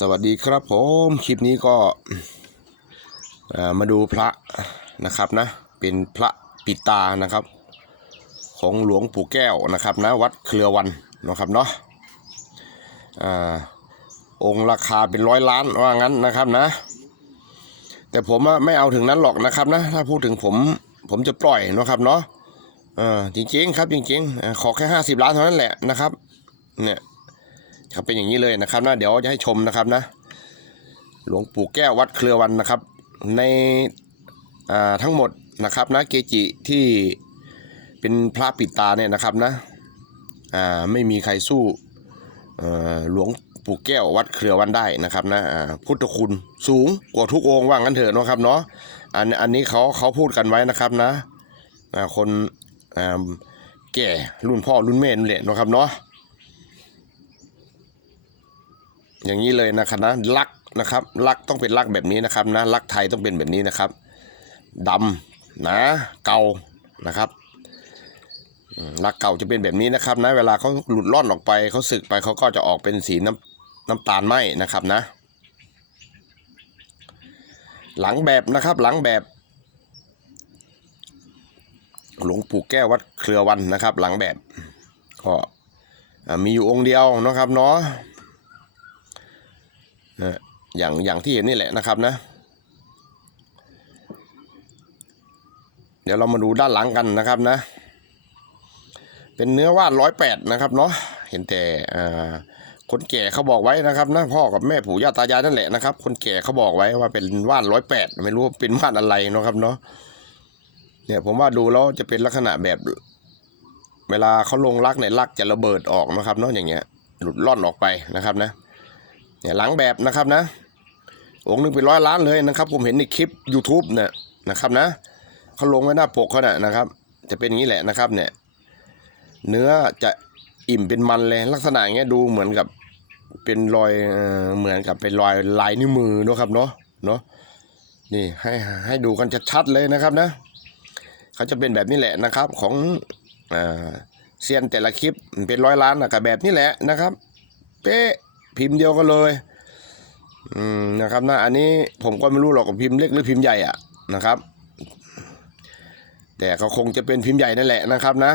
สวัสดีครับผมคลิปนี้ก็มาดูพระนะครับนะเป็นพระปิตานะครับ ของหลวงปู่แก้วนะครับนะวัดเครือวันนะครับเนาะองค์ราคาเป็นร้อยล้านว่างั้นนะครับนะ แต่ผมไม่เอาถึงนั้นหรอกนะครับนะถ้าพูดถึงผมผมจะปล่อยนะครับเนาะจริงๆครับจริงๆขอแค่ห้าสิบล้านเท่านั้นแหละนะครับเนี่ย ครับเป็นอย่างนี้เลยนะครับนะเดี๋ยวจะให้ชมนะครับนะ หลวงปู่แก้ววัดเครือวันนะครับ ในอ่าทั้งหมดนะครับนะเกจิที่เป็นพระปิดตาเนี่ยนะครับนะอ่าไม่มีใครสู้อ่อหลวงปู่แก้ววัดเครือวันได้นะครับนะอ่าพุทธคุณสูงกว่าทุกองค์ว่างั้นเถอะนะครับเนาะอันอันนี้เขาเขาพูดกันไว้นะครับนะอ่าคนอ่าแก่รุ่นพ่อรุ่นแม่นั่นแหละนะครับเนาะ อย่างนี้เลยนะครับนะลักนะครับลักต้องเป็นลักแบบนี้นะครับนะลักไทยต้องเป็นแบบนี้นะครับดำนะเกานะครับลักเก่าจะเป็นแบบนี้นะครับนะเวลาเขาหลุดล่อนออกไปเขาสึกไปเขาก็จะออกเป็นสีน้ำน้ำตาลไหมนะครับนะ หลังแบบนะครับหลังแบบ หลวงปู่แก้ววัดเครือวันนะครับ หลังแบบก็มีอยู่องค์เดียวนะครับเนาะ นะอย่างอย่างที่เห็นนี่แหละนะครับนะ เดี๋ยวเรามาดูด้านหลังกันนะครับนะ เป็นเนื้อวานร้อยแปดนะครับเนาะเห็นแต่คนแก่เขาบอกไว้นะครับนะพ่อกับแม่ปู่ย่าตายายนั่นแหละนะครับ คนแก่เขาบอกไว้ว่าเป็นวานร้อยแปดไม่รู้เป็นวานอะไรเนาะครับเนาะเนี่ยผมว่าดูแล้วจะเป็นลักษณะแบบ เวลาเขาลงรักเนี่ยรักจะระเบิดออกนะครับเนาะอย่างเงี้ยหลุดล่อนออกไปนะครับนะ เนี่ยหลังแบบนะครับนะองค์หนึงเป็นร้อยล้านเลยนะครับ ผมเห็นในคลิป YouTube เนี่ยนะครับนะเขาลงไว้หน้าปกเขาน่ะนะครับ จะเป็นอย่างนี้แหละนะครับเนี่ยเนื้อจะอิ่มเป็นมันเลยลักษณะอย่างเงี้ยดูเหมือนกับเป็นรอยเหมือนกับเป็นรอยลายนิ้วมือเนอะครับเนาะเนาะนี่ให้ให้ดูกันชัดๆเลยนะครับนะเขาจะเป็นแบบนี้แหละนะครับของเอ่อเซียนแต่ละคลิปเป็นร้อยล้านนะกับแบบนี้แหละนะครับ เป๊ะ พิมพ์เดียวกันเลยอืมนะครับนะอันนี้ผมก็ไม่รู้หรอกว่าพิมพ์เล็กหรือพิมพ์ใหญ่อะนะครับ แต่ก็คงจะเป็นพิมพ์ใหญ่นั่นแหละนะครับนะ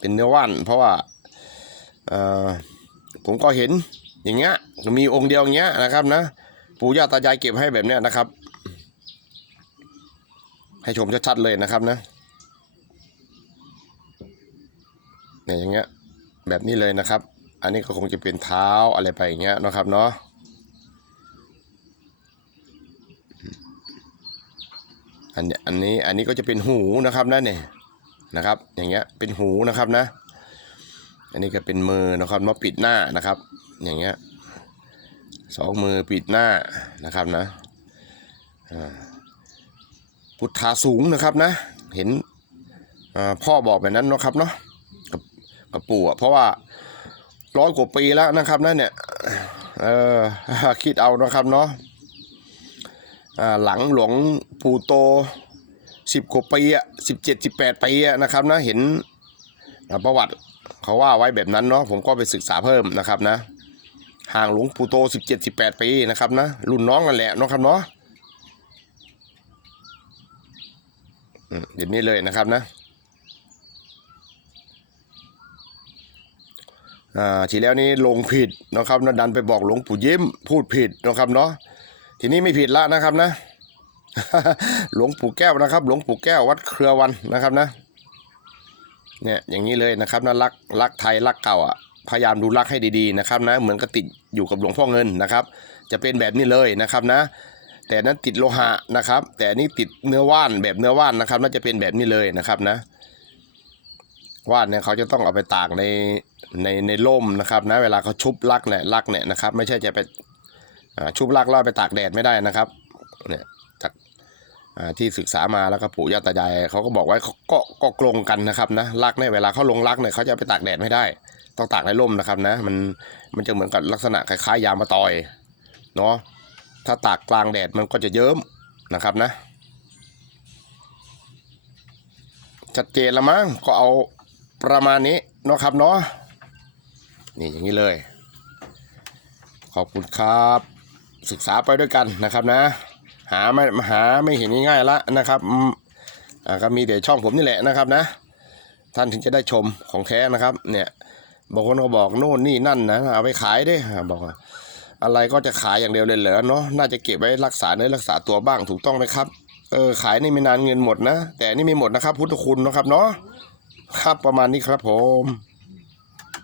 เป็นเนื้อว่านเพราะว่าเอ่อผมก็เห็นอย่างเงี้ยมีองค์เดียวอย่างเงี้ยนะครับนะปู่ย่าตายายเก็บให้แบบเนี้ยนะครับ ให้ชมชัดๆเลยนะครับนะเนี่ยอย่างเงี้ยแบบนี้เลยนะครับ อันนี้ก็คงจะเป็นเท้าอะไรไปอย่างเงี้ยนะครับเนาะอันเนี้ยอันนี้อันนี้ก็จะเป็นหูนะครับนั่นเนี่ยนะครับ อย่างเงี้ยเป็นหูนะครับนะ อันนี้ก็เป็นมือนะครับมาปิดหน้านะครับ อย่างเงี้ยสองมือปิดหน้านะครับนะพุทธาสูงนะครับนะ เห็นพ่อบอกแบบนั้นนะครับเนาะกับกับปู่เพราะว่า ร้อยกว่าปีแล้วนะครับนั่นเนี่ยเออคิดเอานะครับเนาะหลังหลวงปู่โตสิบกว่าปีอะสิบเจ็ดสิบแปดปีอะนะครับนะเห็นประวัติเขาว่าไว้แบบนั้นเนาะผมก็ไปศึกษาเพิ่มนะครับนะห่างหลวงปู่โตสิบเจ็ดสิบแปดปีนะครับนะรุ่นน้องกันแหละเนาะครับเนาะอืมเดี๋ยวนี้เลยนะครับนะ อ่าทีแล้วนี้ลงผิดนะครับนะดันไปบอกหลวงปู่ยิ้มพูดผิดนะครับเนาะทีนี้ไม่ผิดละนะครับนะ หลวงปู่แก้วนะครับ หลวงปู่แก้ววัดเครือวันนะครับนะเนี่ยอย่างนี้เลยนะครับนะรักรักไทยรักเก่าอะพยายามดูรักให้ดีๆนะครับนะเหมือนกับติดอยู่กับหลวงพ่อเงินนะครับ จะเป็นแบบนี้เลยนะครับนะ แต่นั้นติดโลหะนะครับ แต่นนี้ติดเนื้อว่านแบบเนื้อว่านนะครับ น่าจะเป็นแบบนี้เลยนะครับนะ ว่านเนี่ยเขาจะต้องเอาไปตากในในในร่มนะครับนะเวลาเขาชุบลักเนี่ยลักเนี่ยนะครับ ไม่ใช่จะไปชุบลักแล้วเอาไปตากแดดไม่ได้นะครับเนี่ยจากที่ศึกษามาแล้วก็ปู่ย่าตายายเขาก็บอกไว้ก็ก็กลงกันนะครับนะลักเนี่ยเวลาเขาลงลักเนี่ยเขาจะไปตากแดดไม่ได้ ต้องตากในร่มนะครับนะมันมันจะเหมือนกับลักษณะคล้ายๆยามะตอยเนาะถ้าตากกลางแดดมันก็จะเยิ้มนะครับนะชัดเจนแล้วมั้งก็เอา ประมาณนี้เนาะครับเนาะนี่อย่างนี้เลย ขอบคุณครับ ศึกษาไปด้วยกันนะครับนะ หาไม่หาไม่เห็นง่ายๆละนะครับอ่าก็มีแต่ช่องผมนี่แหละนะครับนะ ท่านถึงจะได้ชมของแท้นะครับ เนี่ยบางคนก็บอกโน่นนี่นั่นนะเอาไปขายดิอ่าบอกอะไรก็จะขายอย่างเดียวเลยเหรอเนาะน่าจะเก็บไว้รักษาเนื้อรักษาตัวบ้างถูกต้องไหมครับเออขายนี่ไม่นานเงินหมดนะ แต่นี่ไม่หมดนะครับ พุทธคุณนะครับเนาะ ครับประมาณนี้ครับผม